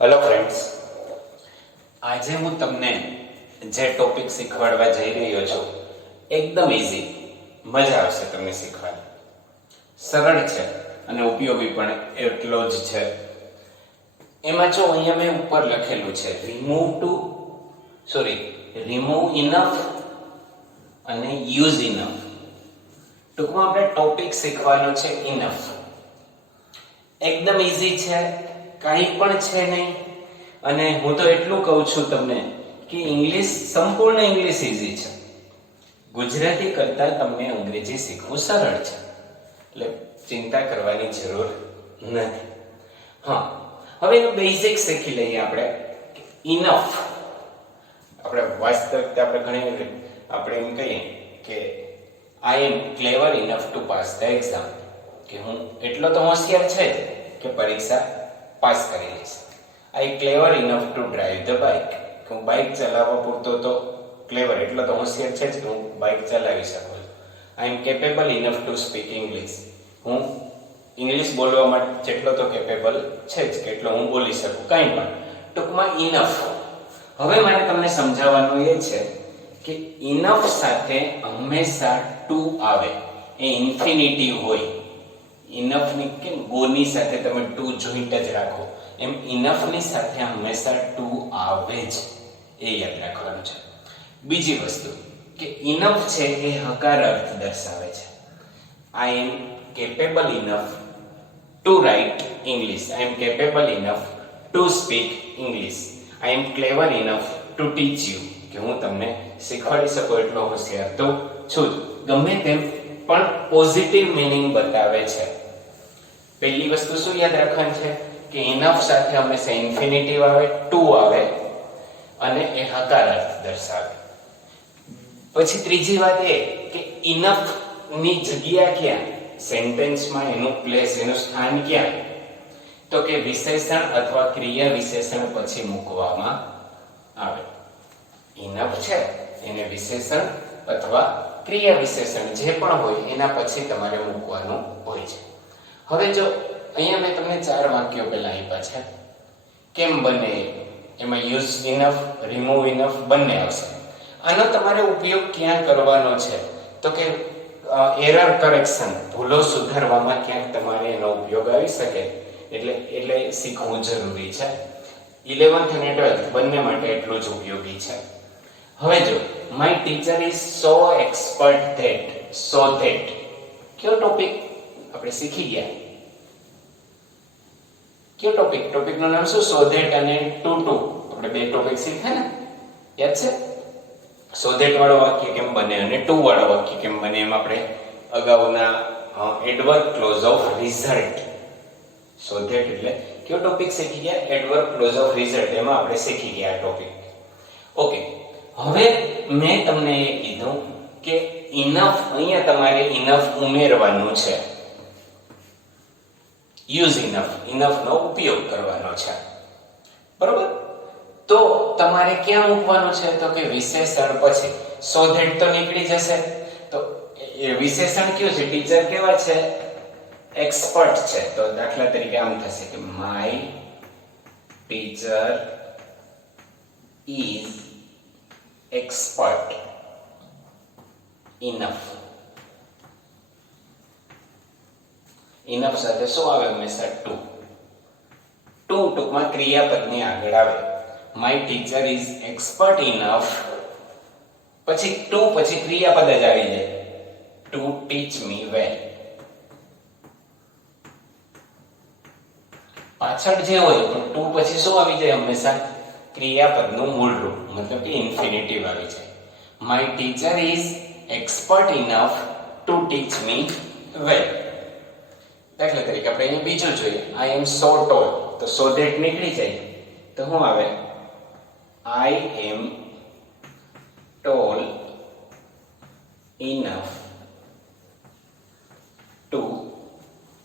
Hello friends, આજે હું તમને જે ટોપિક શીખવાડવા જઈ રહ્યો છું એકદમ ઇઝી, મજા આવશે તમને શીખવાની. સરળ છે અને ઉપયોગી પણ એટલો જ છે. એમાં જો અહીંયા મેં ઉપર લખેલું છે રિમૂવ ઇનફ અને યુઝ ઇનફ. ટૂંકમાં આપણે ટોપિક શીખવાનો છે ઇનફ. એકદમ ઇઝી છે, કાંઈ પણ છે નહીં. અને હું તો એટલું કહું છું તમને કે ઇંગ્લિશ, સંપૂર્ણ ઇંગ્લિશ ઇઝી છે. ગુજરાતી કરતાં તમને અંગ્રેજી શીખવું સરળ છે, એટલે ચિંતા કરવાની જરૂર નથી. હા, હવે એનું બેઝિક શીખી લઈએ આપણે. ઇનફ આપણે વાસ્તવિકતા આપણે ઘણી આપણે એમ કહીએ કે I am clever enough to pass the exam, કે હું એટલો તો હોશિયાર છે કે પરીક્ષા પાસ કરી લઈશ. I clever enough to drive the bike, કે હું બાઇક ચલાવવા પૂરતો તો ક્લેવર, એટલો તો હોશિયાર છે જ કે હું બાઇક ચલાવી શકું છું. I am capable enough to speak English, હું ઇંગ્લિશ બોલવા માટે જેટલો તો કેપેબલ છે જ કે એટલો હું બોલી શકું, કાંઈ પણ. ટૂંકમાં ઇનફ. હવે મારે તમને સમજાવવાનું એ છે કે ઇનફ સાથે હંમેશા ટુ આવે, એ ઇન્ફિનિટિવ હોય. ઇનફની કે ગોની સાથે તમે ટુ જોઈન્ટ જ રાખો, એમ ઇનફની સાથે હંમેશા ટુ આવે જ, એ યાદ રાખવાનું છે. બીજી વસ્તુ કે ઇનફ છે એ હકાર અર્થ દર્શાવે છે. I am capable enough to write English, I am capable enough to speak English, I am clever enough to teach you, કે હું તમને શીખવાડી શકું એટલો હોશિયાર તો છું જ. ગમે તેમ પણ પોઝિટિવ મિનિંગ બતાવે છે. પહેલી વસ્તુ શું યાદ રાખવાની છે કે ઇનફ સાથે હંમેશા ઇન્ફિનિટિવ આવે, ટુ આવે અને એ હકાર અર્થ દર્શાવે. પછી ત્રીજી વાત એ કે ઇનફ ની જગ્યા ક્યાં, સેન્ટેન્સમાં એનું પ્લેસ, એનું સ્થાન ક્યાં, તો કે વિશેષણ અથવા ક્રિયા વિશેષણ પછી મૂકવામાં આવે. ઇનફ છે એને વિશેષણ અથવા ક્રિયા વિશેષણ જે પણ હોય એના પછી તમારે મૂકવાનું હોય છે. હવે જો અહીંયા મેં તમને 4 વાક્યો પહેલા આપ્યા છે, કેમ બને, એમાં યુઝ ઇનફ, રિમૂવ ઇનફ બંને આવશે. આનો તમારે ઉપયોગ ક્યાં કરવાનો છે, તો કે એરર કરેક્શન, ભૂલો સુધારવામાં ક્યાંક તમારે એનો ઉપયોગ આવી શકે, એટલે શીખવું જરૂરી છે. 11th અને 12th બંને માટે એટલું જ ઉપયોગી છે. હવે જો my teacher is so expert that, so that કયો ટોપિક આપણે શીખી ગયા? કયો ટોપિક? ટોપિકનું નામ શું? સો ધેટ અને ટુ ટુ. આપણે બે ટોપિક શીખ્યા ને, યાદ છે? સો ધેટ વાળો વાક્ય કેમ બને અને ટુ વાળો વાક્ય કેમ બને, એમ આપણે અગાઉના adverb clause of result, so that એટલે કયો ટોપિક શીખી ગયા? એડવર્બ ક્લોઝ ઓફ રિઝલ્ટ, એમાં આપણે શીખી ગયા આ ટોપિક. ઓકે, હવે મેં તમને એ કીધું કે ઇનફ, અહીંયા તમારે ઇનફ ઉમેરવાનું છે. યુઝ ઇનફ, ઇનફ નો ઉપયોગ કરવાનો છે, બરોબર? તો તમારે ક્યાં મૂકવાનું છે, તો કે વિશેષણ પછી. સો ધેટ તો નીકળી જશે, તો એ વિશેષણ કયું છે? ટીચર કેવા છે? એક્સપર્ટ છે. તો દાખલા તરીકે આમ થશે કે my teacher is expert enough. Enough સાથે શું આવે? હંમેશા ટુ. ટુ ટૂંકમાં ક્રિયાપદની આગળ આવે. My teacher is expert enough, પછી ટુ પછી ક્રિયાપદ જ આવી જાય, ટુ ટીચ મી વેલ. પાછળ જે હોય પણ ટુ પછી શું આવી જાય? હંમેશા ક્રિયાપદનું મૂળ રૂપ, મતલબ કે ઇન્ફિનિટિવ આવી જાય. My teacher is expert enough to teach me well. દાખલા તરીકે આપણે અહીંયા બીજું જોઈએ, આઈ એમ સો ટોલ, તો સો ધેટ નીકળી જાય, તો શું આવે? આઈ એમ ટોલ ઇનફ ટુ,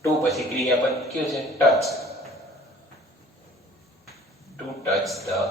ટુ પછી ક્રિયાપદ કયું છે? Touch, two touch the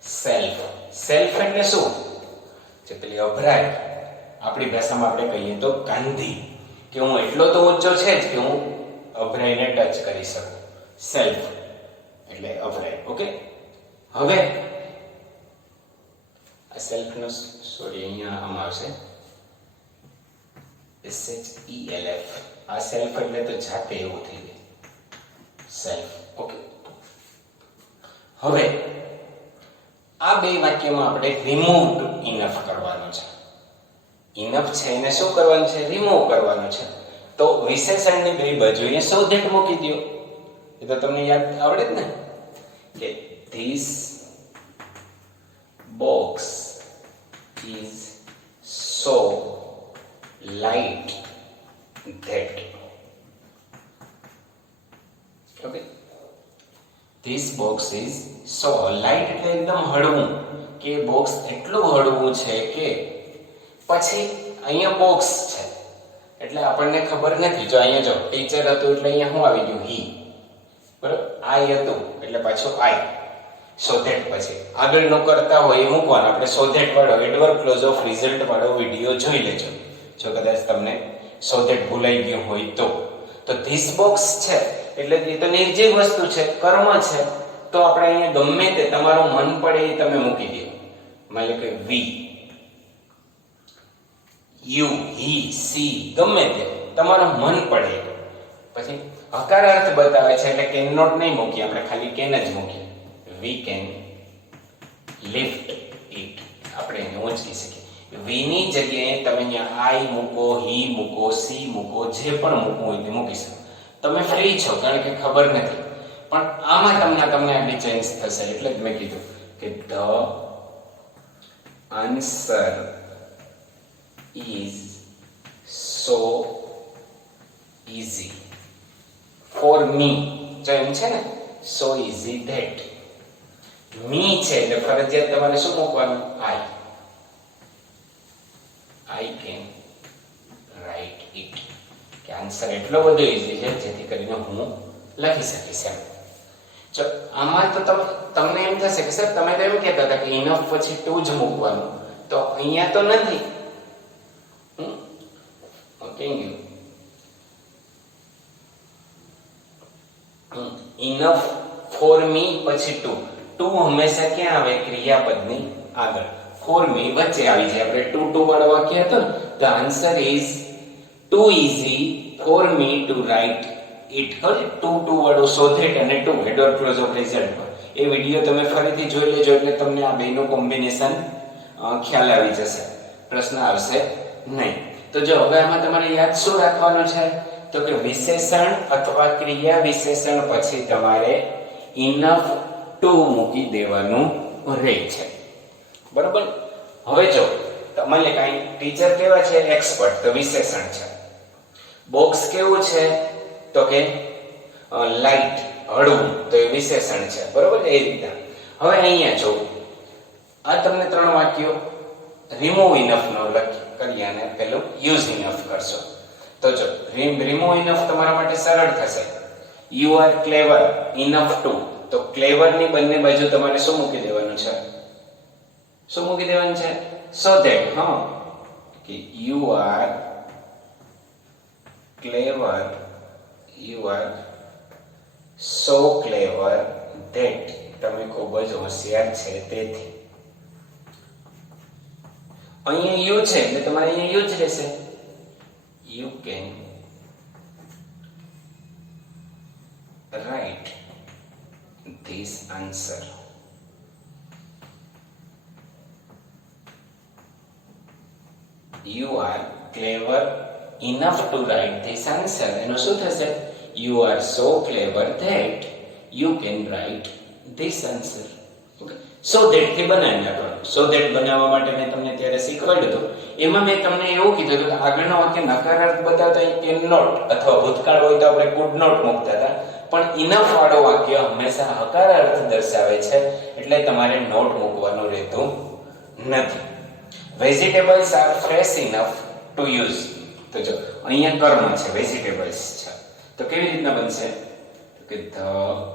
self. Self એટલે શું છે? પેલી અભરાય, આપણી ભાષામાં આપણે કહીએ તો ગાંધી, કે હું એટલો તો ઊંચો છે જ કે હું અભરાઈને ટચ કરી શકું. સેલ્ફ. એટલે અભરાય. ઓકે, હવે આ સેલ્ફ નો સોરી અહીંયા આમ આવશે SHELF. આ સેલ્ફ એટલે તો જાતે એવું થઈ જાય સેલ્ફ. ઓકે, હવે આ બે વાક્યમાં આપણે રિમૂવ્ડ ઇનફ કરવાનું છે. ઇનફ છે એને શું કરવાનું છે? રિમૂવ કરવાનું છે. તો વિશેષણની બે બાજુએ સો ધેટ મૂકી દો. એ તો તમને યાદ આવડે જ ને કે this box is so light that. Okay, this box is so light એટલે એકદમ હળવું, કે બોક્સ એટલું હળવું છે કે પછી અહીંયા બોક્સ છે એટલે આપણને ખબર નથી. જો અહીંયા જો ટીચર હતું એટલે અહીંયા શું આવી ગયું? હી. બરાબર, આઈ હતું એટલે પાછું આઈ. સો ધેટ પછી આગળનો કરતા હોય એ મૂકવાનો. આપણે સો ધેટ વાળો એડવર્બ ક્લોઝ ઓફ રિઝલ્ટ વાળો વિડિયો જોઈ લેજો જો કદાચ તમને સો ધેટ ભૂલાઈ ગયું હોય તો. ધીસ બોક્સ છે એટલે એ તો નિર્જીવ વસ્તુ છે, કર્મ છે. તો આપણે અહીંયા ગમે તે તમારું મન પડે એ તમે મૂકી દો. માની લો કે વી, યુ, હી, સી, ગમે તે તમારું મન પડે. પછી હકારાર્થ બતાવે છે એટલે કેન નોટ નહીં મૂકીએ, આપણે ખાલી કેન જ મૂકીએ. We can lift it. આપણે એને ઓળખી શકીએ. we ની જગ્યાએ તમે અહીંયા આઈ મૂકો, હી મૂકો, સી મૂકો, જે પણ મૂકવું હોય તે મૂકી શકો. તમે ફ્રી છો કારણ કે ખબર નથી, પણ આમાં તમને આટલી ચેન્જ થશે એટલે જ મેં કીધું કે the answer is so easy for me. જો એમ છે ને so easy that મી છે એટલે ફરજિયાત તમારે શું મૂકવાનું? I can right it. કે આન્સર એટલો બધો ઈઝી છે જેથી કરીને હું લખી શકીશ એમ. જો આમાં તો તમને એમ થશે કે સર તમે તો એમ કહેતા હતા કે ઇનફ પછી ટુ જ મૂકવાનું, તો અહીંયા તો નથી. ઓકે, ઇનફ ફોર મી પછી ટુ. ટુ હંમેશા ક્યાં આવે? ક્રિયાપદની આગળ. ફોર મી વચ્ચે આવી જાય. આપણે ટુ વાળો વાક્ય હતો ને, the answer is too easy for me to write it. To વાળો સો ધેટ અને to header clause of result. એ વિડિયો તમે ફરીથી જોઈ લેજો એટલે તમને આ બેનું કોમ્બિનેશન ખ્યાલ આવી જશે, પ્રશ્ન આવશે નહીં. તો જો હવે આમાં તમારે યાદ શું રાખવાનું છે? તો કે વિશેષણ અથવા ક્રિયા વિશેષણ પછી તમારે ઇનફ ટુ મૂકી દેવાનું રહે છે. બરાબર. હવે જો તમને કાંઈ ટીચર કેવા છે? એક્સપર્ટ, તો વિશેષણ છે. બોક્સ કેવું છે? તો કે લાઇટ, હળવું, તો એ વિશેષણ છે. બરાબર, એ રીતના. હવે અહીંયા જો આ તમને ત્રણ વાક્યો રિમૂવ ઇનફ નો કરીએ અને પેલું યુઝ ઇનફ કરશો. તો જો રિમૂવ ઇનફ તમારા માટે સરળ થશે. You are clever enough two. તો ક્લેવર ની બંને બાજુ તમારે શું મૂકી દેવાનું છે? શું મૂકી દેવાનું છે? So that. હા, કે you are clever, you are so clever that. તમે ખૂબ જ હોશિયાર છે તેથી. અહીંયા યુ છે એટલે તમારે અહીંયા યુ જ રહેશે. You can write this answer. You are clever enough to write this answer. એનો શું થશે? You are so clever that you can write this answer. Okay. So that થી બનાવી નાખવાનું. So that બનાવવા માટે મેં તમને ત્યારે શીખવાડ્યું હતું. એમાં મેં તમને એવું કીધું હતું કે આગળનો વાક્ય નકારાર્થ બતાવતા કેન નોટ અથવા ભૂતકાળ હોય તો આપણે કુડ નોટ મૂકતા હતા, પણ ઇનફ વાળો વાક્ય હંમેશા હકારાર્થ દર્શાવે છે એટલે તમારે નોટ મૂકવાનું રહેતું નથી. Vegetables R fresh enough to use. તો જો અહીંયા કર્મ છે, વેજીટેબલ્સ છે, તો કેવી રીતના બનશે? તો કે the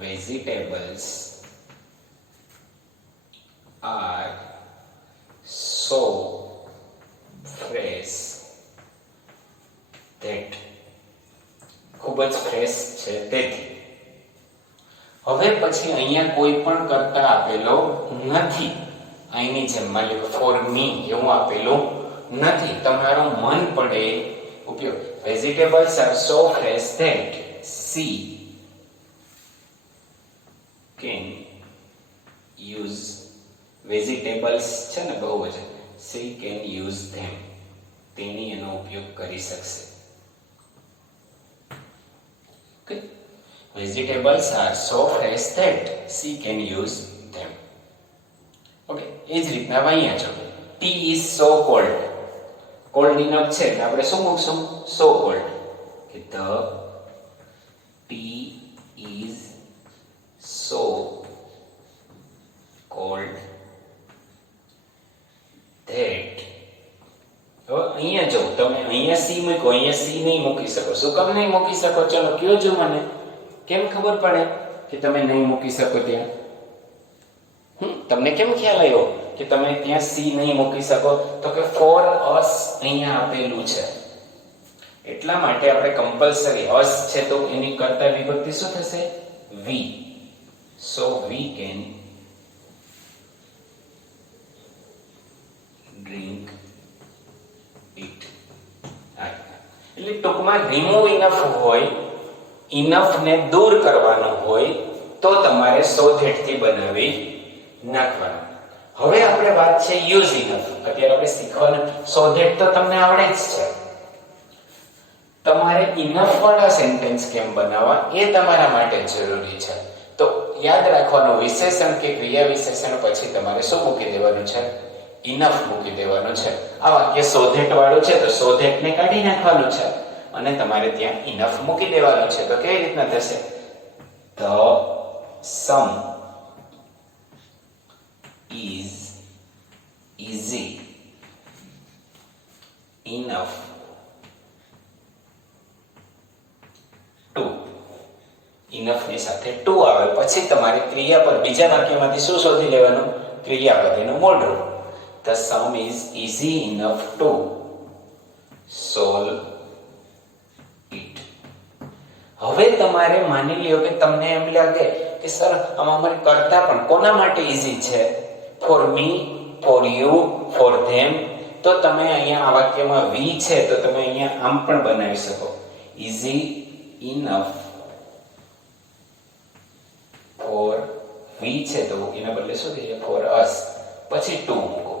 vegetables are so fresh that. ખૂબ ખૂબ જ ફ્રેશ છે તેથી. હવે પછી અહીંયા કોઈ પણ કર્તા આપેલો નથી. અહીંની જેમ માની લો ફોર મી એવું આપેલું નથી. તમારું મન પડે ઉપયોગ. Vegetables are so fresh that she can use. Vegetables છે ને બહુવચન, સી કેન યુઝ ધેમ, તેની એનો ઉપયોગ કરી શકશે. Okay? Vegetables are so fresh that she can use them. Okay? એ જ રીતના અહીંયા જો tea is so cold. Cold enough છે એટલે આપણે શું મૂકશું? So cold. કે the tea is so cold that. હવે અહીંયા જો તમે અહીંયા સી મૂકો, અહીંયા સી નહીં મૂકી શકો. શું કામ નહીં મૂકી શકો? ચલો કયો જો મને. કેમ ખબર પડે કે તમે નહીં મૂકી શકો ત્યાં? તમને કેમ ખ્યાલ આવ્યો કે તમે ત્યાં સી નહીં મૂકી શકો? તો કે ફોર અસ અહીંયા આપેલું છે એટલા માટે આપણે કમ્પલસરી અસ છે તો એની કર્તા વિભક્તિ શું થશે? વી. સો વી કેન ડ્રિંક ઇટ. એટલે ટૂંકમાં રિમૂવ ઇનફ હોય, ઇનફ ને દૂર કરવાનો હોય તો તમારે સો ધેટ થી બનાવી નાખવાનું. હવે આપણે વાત છે યુઝ ઇનફ. અત્યારે આપણે શીખવાનું સો ધેટ તો તમને આવડે જ છે. તમારે ઇનફ વાળા સેન્ટેન્સ કેમ બનાવવા એ તમારા માટે જરૂરી છે. તો યાદ રાખવાનું વિશેષણ કે ક્રિયા વિશેષણ પછી તમારે શું મૂકી દેવાનું છે? ઇનફ મૂકી દેવાનું છે. આ વાક્ય સો ધેટ વાળું છે તો સો ધેટ ને કાઢી નાખવાનું છે અને તમારે ત્યાં ઇનફ મૂકી દેવાનું છે. તો કેવી રીતના થશે? The sum is easy enough to. Enough ની સાથે ટુ આવે પછી તમારે ક્રિયાપદ બીજા વાક્યમાંથી શું શોધી લેવાનું? ક્રિયાપદ એનું મૂળ રૂપ. The sum is easy enough to solve it. હવે તમારે માની લ્યો કે તમને એમ લાગે કે સર આમાં મારે કરતા પણ કોના માટે ઈઝી છે? For me, for you, for them. તો તમે અહીંયા આ વાક્યમાં વી છે તો તમે અહીંયા આમ પણ બનાવી શકો. ઈઝી ઇનફ ફોર વી છે તો એના બદલે શું કહીએ? For us. પછી ટુ મૂકો.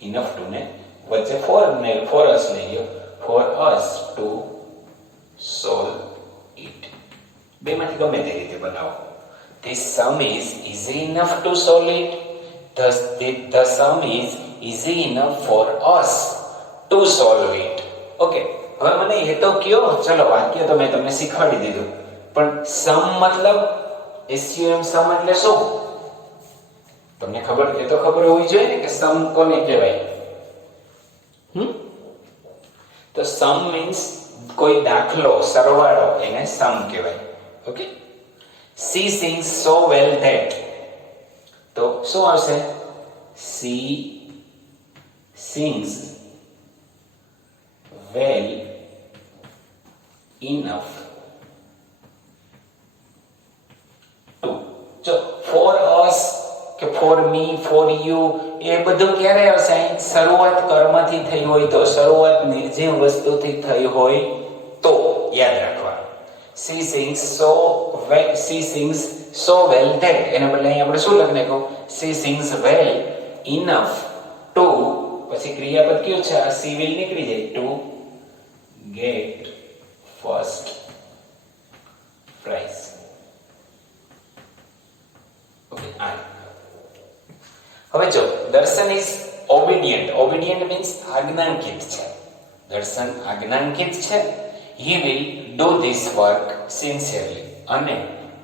ઇનફ ટુ ને વચ્ચે ફોર ને ફોર અસ લઈ લો. For us to solve it. બેમાંથી ગમે તે રીતે બનાવો. This sum is easy enough to solve it. The sum is easy enough for us to solve it. Okay. હવે મને એ તો કયો. ચલો વાક્ય તો મેં તમને શીખવાડી દીધું પણ સમ મતલબ SUM સમ એટલે શું? તમને ખબર એ તો ખબર હોવી જોઈએ ને કે સમ કોને કહેવાય? તો સમ મીન્સ કોઈ દાખલો, સરવાળો, એને સમ કહેવાય. Okay. She sings so well that. તો શું આવશે? She sings well enough to. જો for us કે for me, for you એ બધું ક્યારે આવશે? શરૂઆત કર્મથી થઈ હોય તો, શરૂઆત નિર્જીવ વસ્તુથી થઈ હોય તો યાદ રાખવા. She sings so well that એના બદલે અહીં આપણે શું લખી નાખ્યું? She sings well enough to પછી ક્રિયાપદ કયું છે? આ સી વિલ નીકળી જાય. To get first prize. Okay. હવે જો દર્શન ઇઝ ઓબીડિયન્ટ. ઓબીડિયન્ટ મીન્સ આજ્ઞાંકિત છે. દર્શન આજ્ઞાંકિત છે. He will do this work sincerely. અને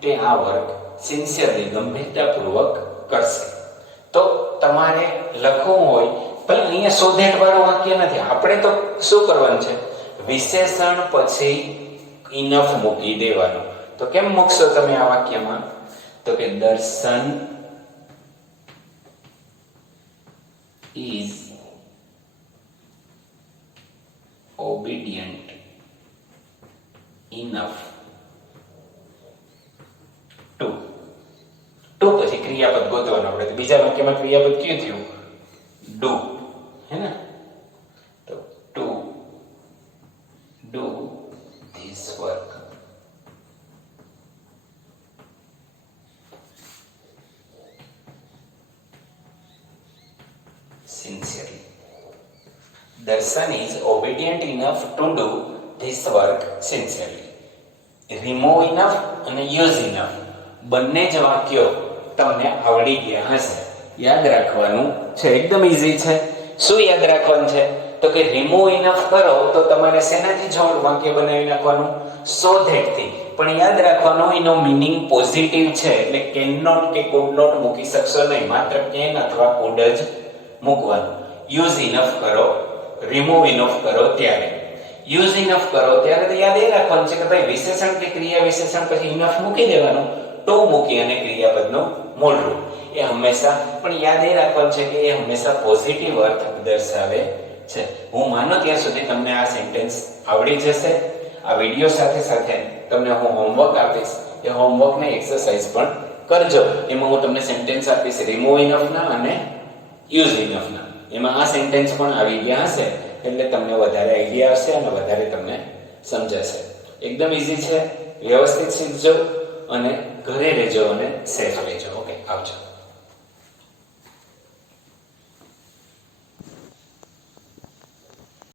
તે આ વર્ક સિન્સિયરલી ગંભીરતાપૂર્વક કરશે. તો તમારે લખવું હોય પણ અહીંયા સો ધેટ વાળું વાક્ય નથી. આપણે તો શું કરવાનું છે? વિશેષણ પછી ઇનફ મૂકી દેવાનું. તો કેમ મૂકશો તમે આ વાક્યમાં? તો કે દર્શન is obedient enough to to પછી ક્રિયાપદ ગોતવાનું આપણે. તો બીજા વાક્યમાં ક્રિયાપદ કયું થયું? ડુ, હે ને? તો to do this work. Sincerely. Darshan is obedient enough to do this work sincerely. Remove enough અને use enough બંને જ વાક્યો તમને આવડી ગયા હશે. યાદ રાખવાનું છે, એકદમ ઈઝી છે. શું યાદ રાખવાનું છે? તો કે remove enough કરો તો તમારે શેનાથી જોડ વાક્ય બનાવી નાખવાનું? so that થી. પણ યાદ રાખવાનું એનો મીનિંગ પોઝિટિવ છે, એટલે કેન નોટ કે કુડ નોટ મૂકી શકશો નહીં, માત્ર કેન અથવા કુડ જ મૂકવાનું. યુઝ ઇનફ કરો, રિમૂવ ઇનફ કરો ત્યારે. યુઝ ઇનફ કરો ત્યારે તો યાદ એ રાખવાનું છે કે ભાઈ વિશેષણ કે ક્રિયા વિશેષણ પછી ઇનફ મૂકી દેવાનું, ટુ મૂકી અને ક્રિયાપદનું મૂળ રૂપ. એ હંમેશા પણ યાદ એ રાખવાનું છે કે એ હંમેશા પોઝિટિવ અર્થ દર્શાવે છે. હું માનો ત્યાં સુધી તમને આ સેન્ટેન્સ આવડી જશે. આ વિડિયો સાથે સાથે તમને હું હોમવર્ક આપીશ, એ હોમવર્કને એક્સરસાઇઝ પણ કરજો. એમાં હું તમને સેન્ટેન્સ આપીશ રિમૂવ ઇનફ ના અને યુઝ ઇનફ ના. એમાં આ સેન્ટેન્સ પણ આવી ગયા હશે એટલે તમને વધારે આઈડિયા આવશે અને વધારે તમને સમજાશે. એકદમ ઈઝી છે, વ્યવસ્થિત શીખજો અને ઘરે રહેજો અને સેફ રહેજો. ઓકે, આવજો.